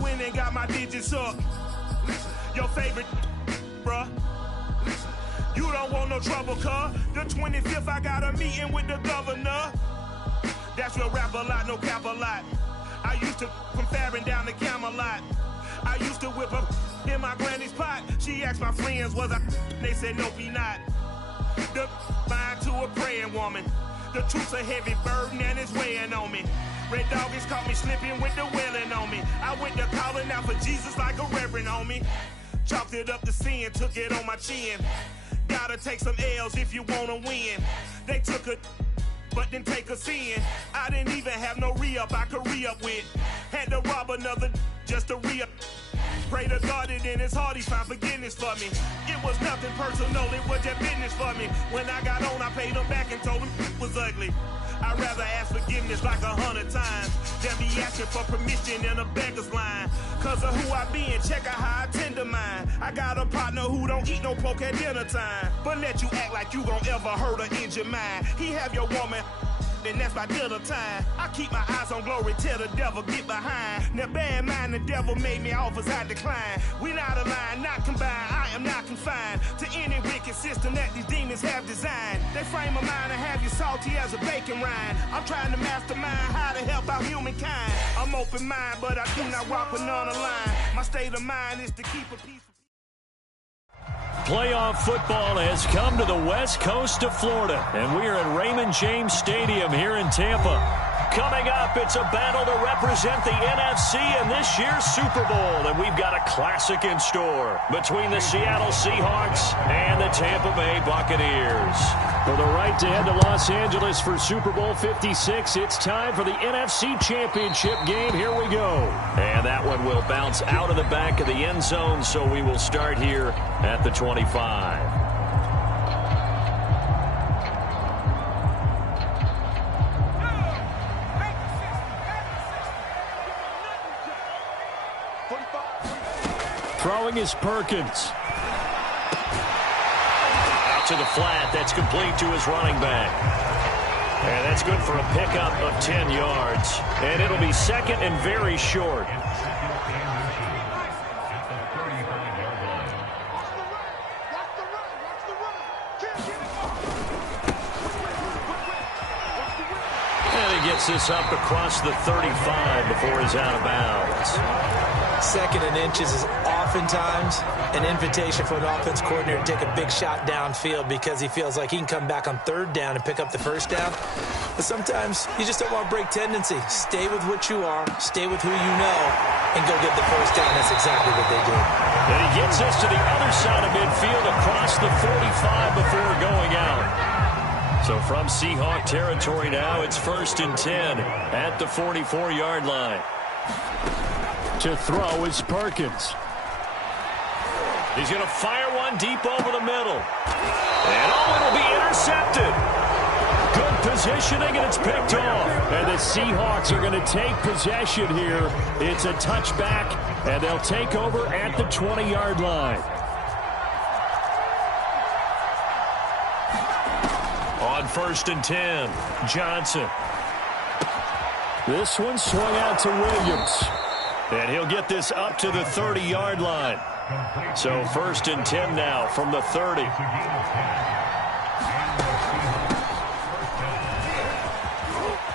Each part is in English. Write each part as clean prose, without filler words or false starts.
went and got my digits up. Your favorite, bruh. You don't want no trouble, cuz. The 25th, I got a meeting with the governor. That's real rap a lot, no cap a lot. I used to from Farron down to Camelot. I used to whip up in my granny's pot. She asked my friends, was I? They said, no, be not. The mind to a praying woman. The truth's a heavy burden and it's weighing on me. Red doggies caught me slipping with the wailing on me. I went to calling out for Jesus like a reverend on me. Chalked it up to sin, took it on my chin. Gotta take some L's if you wanna win. They took a but didn't take a sin. I didn't even have no re-up I could re-up with. Had to rob another just to re-up. Pray to God it in his heart he found forgiveness for me. It was nothing personal, it was just business for me. When I got on, I paid him back and told him it was ugly. I'd rather ask forgiveness like 100 times than be asking for permission in a beggar's line. Cause of who I be and check out how I tend to mine. I got a partner who don't eat no pork at dinner time, but let you act like you gon' ever hurt or injure mine. He have your woman, and that's by dinner time. I keep my eyes on glory till the devil get behind. Now bear in mind the devil made me offers I decline. We not aligned, not combined, I am not confined to any wicked system that these demons have designed. They frame a mind and have you salty as a bacon rind. I'm trying to mastermind how to help out humankind. I'm open mind, but I do not walk with none line. My state of mind is to keep a peace. Playoff football has come to the west coast of Florida, and we are at Raymond James Stadium here in Tampa. Coming up, it's a battle to represent the NFC in this year's Super Bowl, and we've got a classic in store between the Seattle Seahawks and the Tampa Bay Buccaneers. For the right to head to Los Angeles for Super Bowl 56, it's time for the NFC Championship game. Here we go. And that one will bounce out of the back of the end zone, so we will start here at the 25. Throwing is Perkins. Out to the flat. That's complete to his running back. And that's good for a pickup of 10 yards. And it'll be second and very short. And he gets this up across the 35 before he's out of bounds. Second and inches is oftentimes an invitation for an offense coordinator to take a big shot downfield because he feels like he can come back on third down and pick up the first down. But sometimes you just don't want to break tendency. Stay with what you are, stay with who you know, and go get the first down. That's exactly what they did. And he gets this to the other side of midfield across the 45 before going out. So from Seahawk territory now, it's 1st and 10 at the 44-yard line. To throw is Perkins. He's going to fire one deep over the middle. And it'll be intercepted. Good positioning, and it's picked off. And the Seahawks are going to take possession here. It's a touchback, and they'll take over at the 20-yard line. On 1st and 10, Johnson. This one swung out to Williams. And he'll get this up to the 30-yard line. So 1st and 10 now from the 30.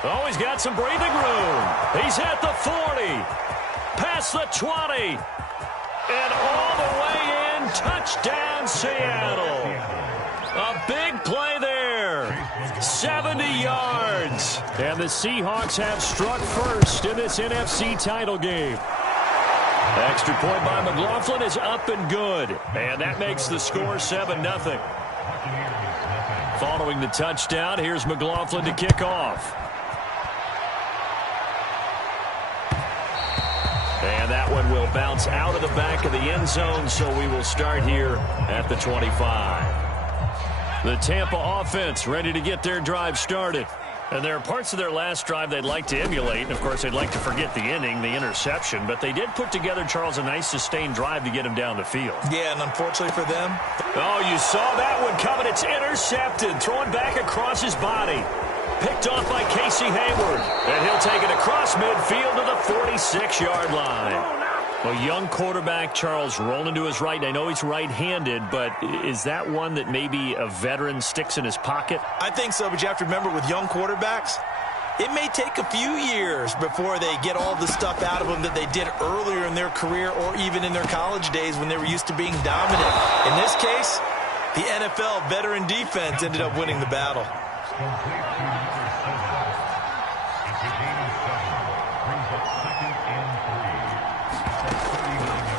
Oh, he's got some breathing room. He's at the 40. Past the 20. And all the way in. Touchdown, Seattle. A big play there. 70 yards. And the Seahawks have struck first in this NFC title game. Extra point by McLaughlin is up and good. And that makes the score 7-0. Following the touchdown, here's McLaughlin to kick off. And that one will bounce out of the back of the end zone, so we will start here at the 25. The Tampa offense ready to get their drive started. And there are parts of their last drive they'd like to emulate. And, of course, they'd like to forget the inning, the interception. But they did put together, Charles, a nice sustained drive to get him down the field. Yeah, and unfortunately for them. Oh, you saw that one coming. It's intercepted. Thrown back across his body. Picked off by Casey Hayward. And he'll take it across midfield to the 46-yard line. Well, young quarterback Charles rolling to his right. I know he's right-handed, but is that one that maybe a veteran sticks in his pocket? I think so, but you have to remember with young quarterbacks, it may take a few years before they get all the stuff out of them that they did earlier in their career or even in their college days when they were used to being dominant. In this case, the NFL veteran defense ended up winning the battle.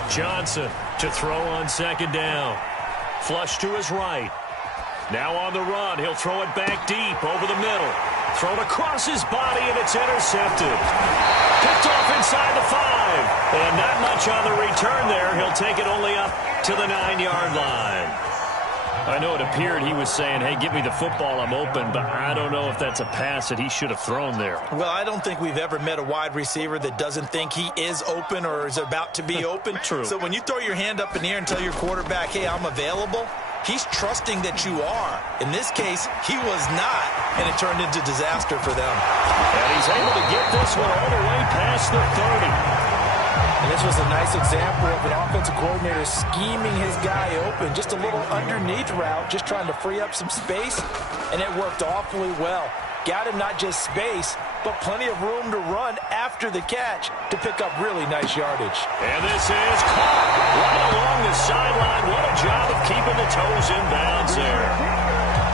Johnson to throw on second down. Flush to his right. Now on the run. He'll throw it back deep over the middle. Thrown across his body, and it's intercepted. Picked off inside the 5. And not much on the return there. He'll take it only up to the 9-yard line. I know it appeared he was saying, hey, give me the football, I'm open, but I don't know if that's a pass that he should have thrown there. Well, I don't think we've ever met a wide receiver that doesn't think he is open or is about to be open. True. So when you throw your hand up in the air and tell your quarterback, hey, I'm available, he's trusting that you are. In this case, he was not, and it turned into disaster for them. And he's able to get this one all the way past the 30. And this was a nice example of an offensive coordinator scheming his guy open. Just a little underneath route, just trying to free up some space, and it worked awfully well. Got him not just space, but plenty of room to run after the catch to pick up really nice yardage. And this is caught right along the sideline. What a job of keeping the toes in bounds there.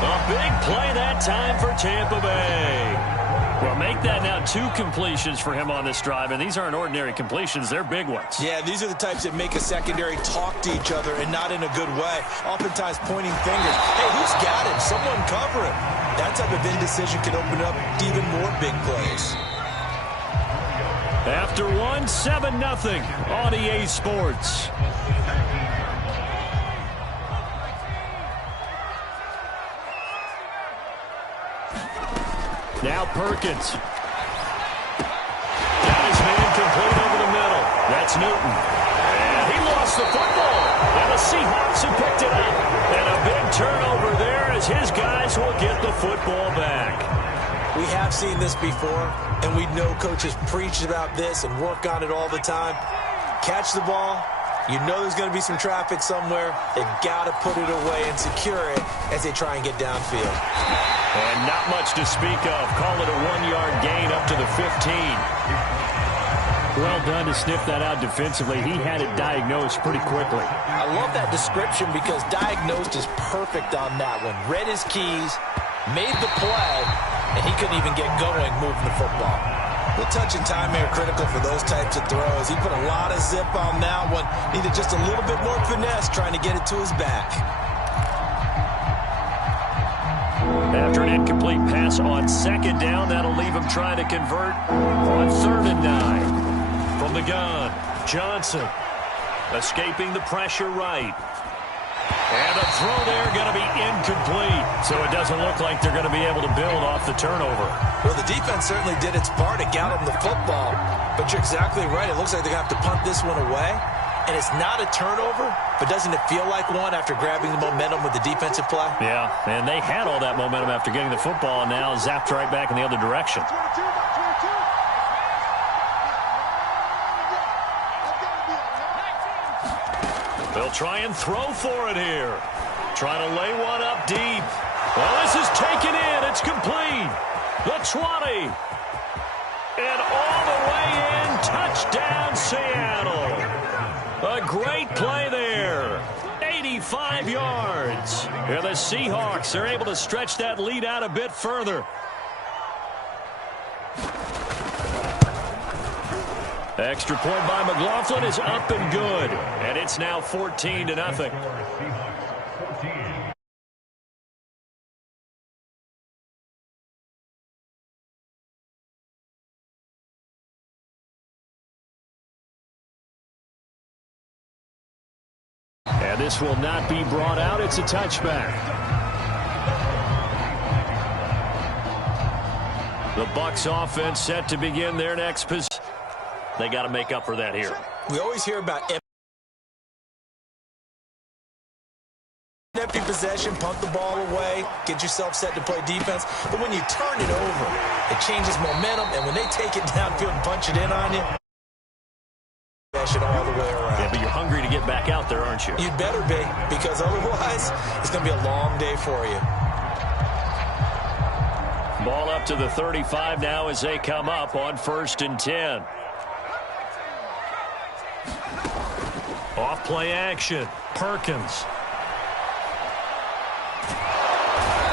A big play that time for Tampa Bay. Well, make that now 2 completions for him on this drive, and these aren't ordinary completions. They're big ones. Yeah, these are the types that make a secondary talk to each other and not in a good way. Oftentimes pointing fingers. Hey, who's got him? Someone cover him. That type of indecision can open up even more big plays. After 1, 7-0 on EA Sports. Now Perkins. Got his man complete over the middle. That's Newton. And he lost the football. And the Seahawks have picked it up. And a big turnover there as his guys will get the football back. We have seen this before, and we know coaches preach about this and work on it all the time. Catch the ball. You know there's going to be some traffic somewhere. They've got to put it away and secure it as they try and get downfield. And not much to speak of. Call it a 1-yard gain up to the 15. Well done to sniff that out defensively. He had it diagnosed pretty quickly. I love that description because diagnosed is perfect on that one. Read his keys, made the play, and he couldn't even get going moving the football. Well, touch and time are critical for those types of throws. He put a lot of zip on that one. Needed just a little bit more finesse trying to get it to his back. After an incomplete pass on second down, that'll leave him trying to convert on 3rd and 9. From the gun, Johnson escaping the pressure right. And a throw there going to be incomplete. So it doesn't look like they're going to be able to build off the turnover. Well, the defense certainly did its part to get them the football. But you're exactly right. It looks like they're going to have to punt this one away. And it's not a turnover, but doesn't it feel like one after grabbing the momentum with the defensive play? Yeah, and they had all that momentum after getting the football and now zapped right back in the other direction. They'll try and throw for it here. Trying to lay one up deep. Well, this is taken in. It's complete. The 20. And all the way in. Touchdown, Seattle. A great play there. 85 yards. And the Seahawks are able to stretch that lead out a bit further. Extra point by McLaughlin is up and good. And it's now 14-0. And this will not be brought out. It's a touchback. The Bucs offense set to begin their next possession. They got to make up for that here. We always hear about empty possession, punt the ball away, get yourself set to play defense. But when you turn it over, it changes momentum. And when they take it downfield and punch it in on you, possession all the way around. Yeah, but you're hungry to get back out there, aren't you? You'd better be, because otherwise it's going to be a long day for you. Ball up to the 35 now as they come up on 1st and 10. Off play action. Perkins.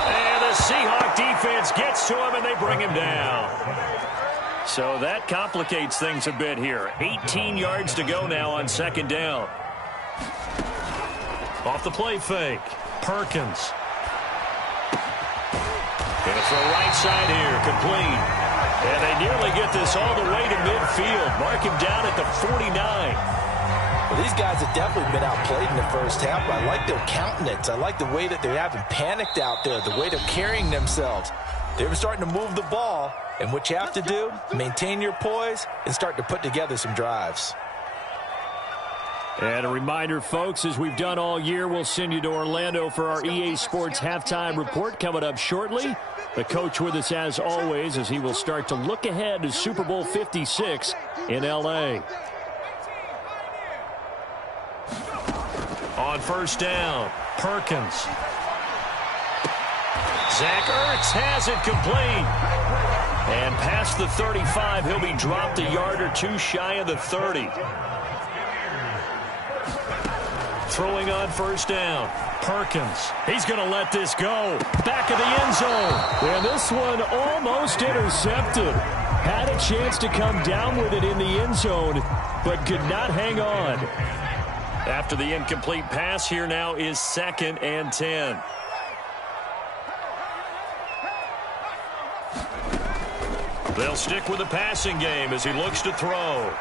And the Seahawk defense gets to him and they bring him down. So that complicates things a bit here. 18 yards to go now on 2nd down. Off the play fake. Perkins. Gonna throw right side here, complete. And they nearly get this all the way to midfield. Mark him down at the 49. Well, these guys have definitely been outplayed in the first half, but I like their countenance. I like the way that they haven't panicked out there, the way they're carrying themselves. They were starting to move the ball, and what you have to do, maintain your poise and start to put together some drives. And a reminder, folks, as we've done all year, we'll send you to Orlando for our EA Sports halftime report coming up shortly. The coach with us as always as he will start to look ahead to Super Bowl 56 in L.A. On 1st down, Perkins. Zach Ertz has it complete. And past the 35, he'll be dropped a yard or two shy of the 30. Throwing on 1st down, Perkins. He's going to let this go. Back of the end zone. And this one almost intercepted. Had a chance to come down with it in the end zone, but could not hang on. After the incomplete pass, here now is 2nd and 10. They'll stick with the passing game as he looks to throw.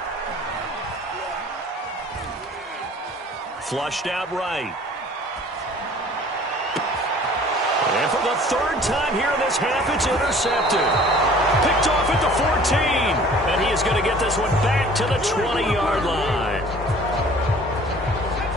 Flushed out right. And for the 3rd time here in this half, it's intercepted. Picked off at the 14. And he is going to get this one back to the 20-yard line.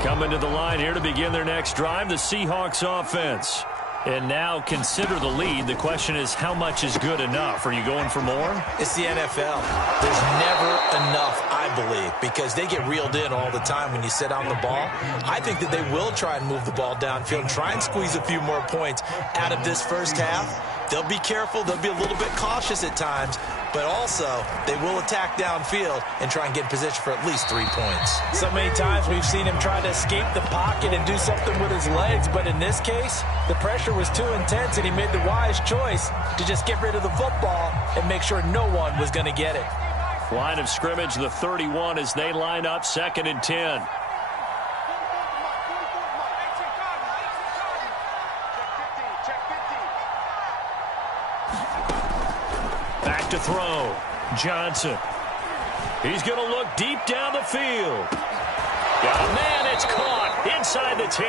Coming to the line here to begin their next drive, the Seahawks offense. And now consider the lead. The question is, how much is good enough? Are you going for more? It's the NFL. There's never enough, I believe, because they get reeled in all the time when you sit on the ball. I think that they will try and move the ball downfield and try and squeeze a few more points out of this first half. They'll be careful. They'll be a little bit cautious at times, but also they will attack downfield and try and get in position for at least 3 points. So many times we've seen him try to escape the pocket and do something with his legs, but in this case, the pressure was too intense and he made the wise choice to just get rid of the football and make sure no one was going to get it. Line of scrimmage, the 31 as they line up 2nd and 10. Back to throw. Johnson. He's going to look deep down the field. Got a man, it's caught inside the 10.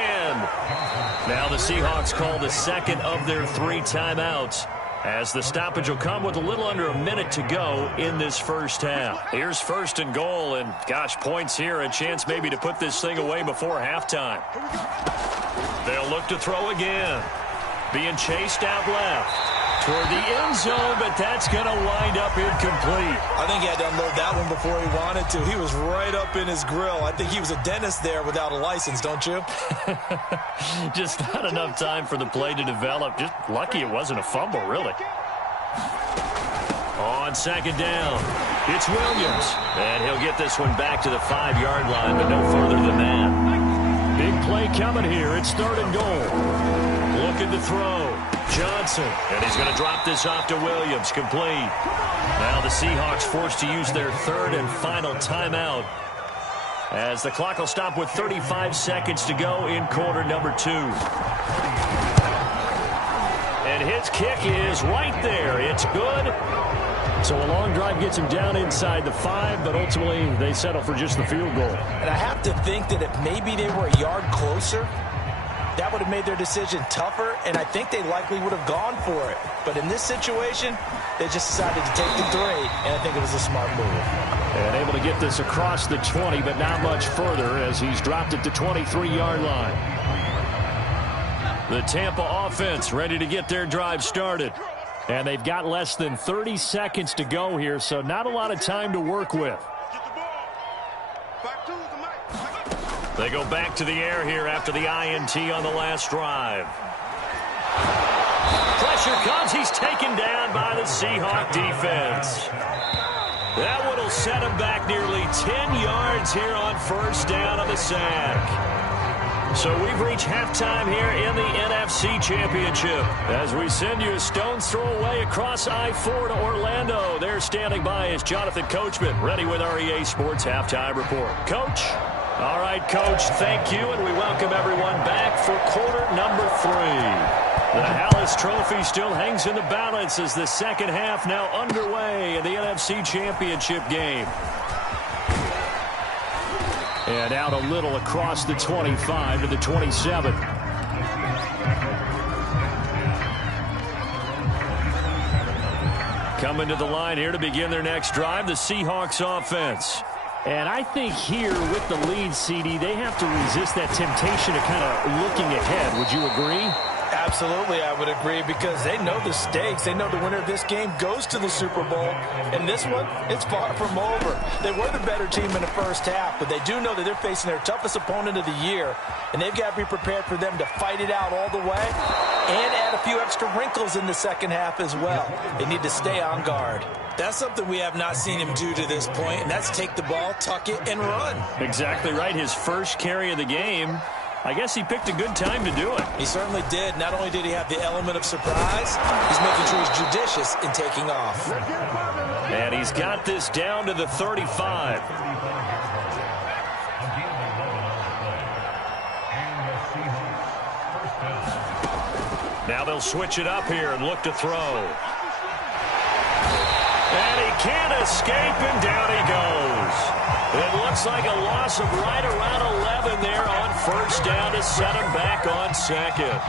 Now the Seahawks call the 2nd of their 3 timeouts, as the stoppage will come with a little under a minute to go in this first half. Here's 1st and goal, and gosh, points here, a chance maybe to put this thing away before halftime. They'll look to throw again. Being chased out left toward the end zone, but that's going to wind up incomplete. I think he had to unload that one before he wanted to. He was right up in his grill. I think he was a dentist there without a license, don't you? Just not enough time for the play to develop. Just lucky it wasn't a fumble, really. On 2nd down, it's Williams. And he'll get this one back to the 5-yard line, but no further than that. Big play coming here. It's 3rd and goal. Looking to throw. Johnson, and he's going to drop this off to Williams, complete. Now the Seahawks forced to use their 3rd and final timeout, as the clock will stop with 35 seconds to go in quarter number 2. And his kick is right there. It's good. So a long drive gets him down inside the 5, but ultimately they settle for just the field goal. And I have to think that if maybe they were a yard closer, that would have made their decision tougher, and I think they likely would have gone for it. But in this situation, they just decided to take the 3, and I think it was a smart move. And able to get this across the 20, but not much further as he's dropped at the 23-yard line. The Tampa offense ready to get their drive started. And they've got less than 30 seconds to go here, so not a lot of time to work with. They go back to the air here after the INT on the last drive. Pressure comes. He's taken down by the Seahawk defense. That one will set him back nearly 10 yards here on first down on the sack. So we've reached halftime here in the NFC Championship as we send you a stone's throw away across I-4 to Orlando. There standing by is Jonathan Coachman, ready with our EA Sports Halftime Report. Coach? All right, Coach, thank you, and we welcome everyone back for quarter number 3. The Hallis Trophy still hangs in the balance as the second half now underway in the NFC Championship game. And out a little across the 25 to the 27. Coming to the line here to begin their next drive, the Seahawks offense. And I think here with the lead, CD, they have to resist that temptation of kind of looking ahead. Would you agree? Absolutely, I would agree, because they know the stakes. They know the winner of this game goes to the Super Bowl. And this one, it's far from over. They were the better team in the first half, but they do know that they're facing their toughest opponent of the year, and they've got to be prepared for them to fight it out all the way and add a few extra wrinkles in the second half as well. They need to stay on guard. That's something we have not seen him do to this point, and that's take the ball, tuck it, and run. Exactly right. His first carry of the game. I guess he picked a good time to do it. He certainly did. Not only did he have the element of surprise, he's making sure he's judicious in taking off. And he's got this down to the 35. Now they'll switch it up here and look to throw. And he can't escape, and down he goes. It looks like a loss of right around 11 there on first down to set him back on second.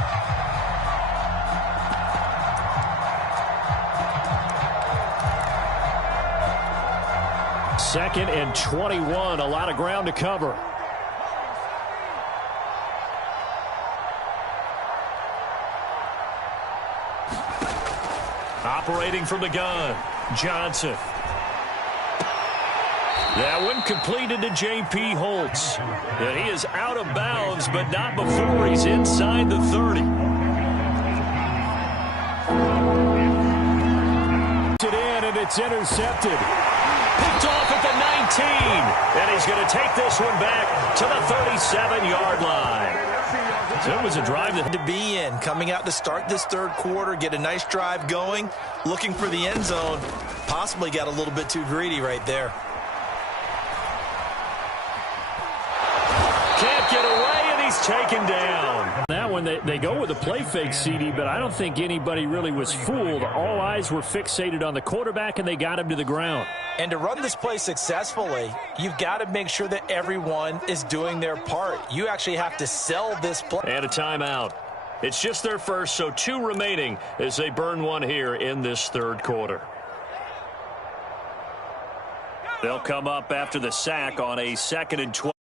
Second and 21, a lot of ground to cover. Operating from the gun, Johnson. That one completed to J.P. Holtz. And he is out of bounds, but not before he's inside the 30. It in, and it's intercepted. Picked off at the 19. And he's going to take this one back to the 37-yard line. So it was a drive that to be in, coming out to start this third quarter, get a nice drive going, looking for the end zone. Possibly got a little bit too greedy right there. Can't get away, and he's taken down. That one, they go with a play fake, CD, but I don't think anybody really was fooled. All eyes were fixated on the quarterback, and they got him to the ground. And to run this play successfully, you've got to make sure that everyone is doing their part. You actually have to sell this play. And a timeout. It's just their first, so 2 remaining as they burn one here in this third quarter. They'll come up after the sack on a 2nd and 12.